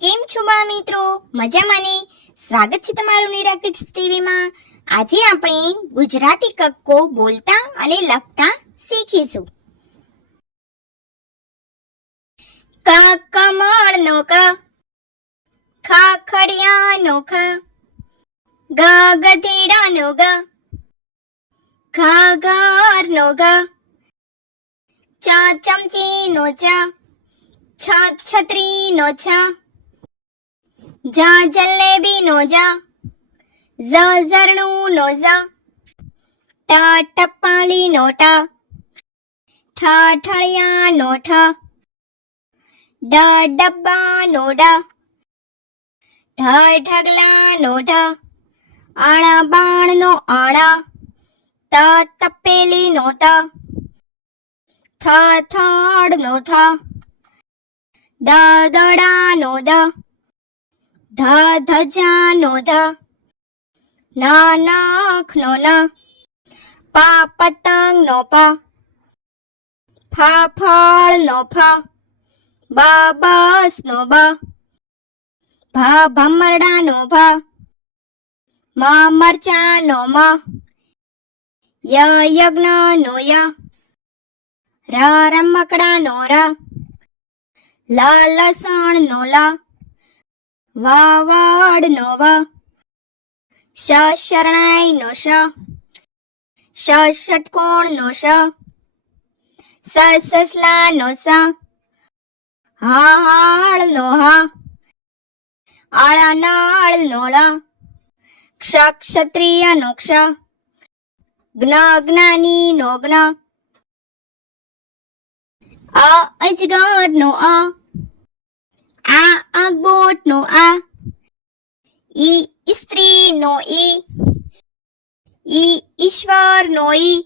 કેમ છો બાળ મિત્રો? મજામાં ને? સ્વાગત છે તમારું નીરા કિડ્સ ટીવીમાં. આજે આપણે ગુજરાતી કક્કો બોલતા અને લખતા શીખીશું. ક કમળનો ક, ખ ખડિયાનો ખ, ગ ગધેડાનો ગ, ઘ ઘરનો ઘ, ચ ચમચીનો ચ, છ છત્રીનો છ, જ જલેબીનો જ, ઝ ઝરણુંનો ઝ, ટ ટપાલીનો ટ, ઠ ઠળિયાનો ઠ, ડ ડબ્બાનો ડ, ઢ ઢગલાનો ઢ, અણ બાણનો અણ, ત તપેલીનો ત, થ થડનો થ, દ દડાનો દ, ધ ધજાનો ધ, ન નખનો ન, પ પતંગનો પ, ફ ફળનો ફ, બ બસનો બ, ભ ભમરડાનો ભ, મ મરચાનો મ, ય યજ્ઞનો ય, ર રમકડાનો ર, લ લસણનો લ, વ વડનો વ, શ શરણાઈનો શ, ષ ષટકોણનો ષ, સ સસલાનો સ, હ હળનો હ, અળ નળનો ળ, ક્ષ ક્ષત્રિયનો ક્ષ, જ્ઞ જ્ઞાનીનો જ્ઞ, અ અજગરનો અ, આ અગબોટનો આ, ઈ સ્ત્રીનો ઈ, ઈશ્વરનો ઈ,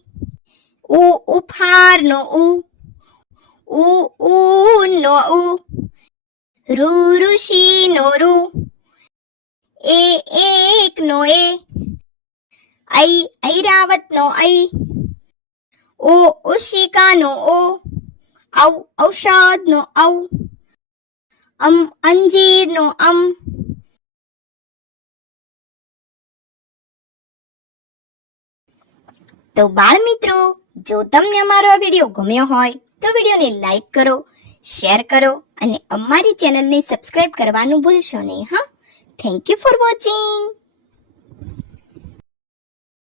ઉપહારનો ઉ, ઊનો ઉ, ઋષિનો ઋ, એકનો એ, ઐરાવતનો ઐ, ઉશિકાનો ઓ, ઔષધનો ઔ, અંજીરનો અમ. તો બાળ મિત્રો, જો તમને અમારો આ વિડીયો ગમ્યો હોય તો વિડીયોને લાઈક કરો, શેર કરો અને અમારી ચેનલને સબસ્ક્રાઇબ કરવાનું ભૂલશો નહીં. હા, થેન્ક યુ ફોર વોચિંગ.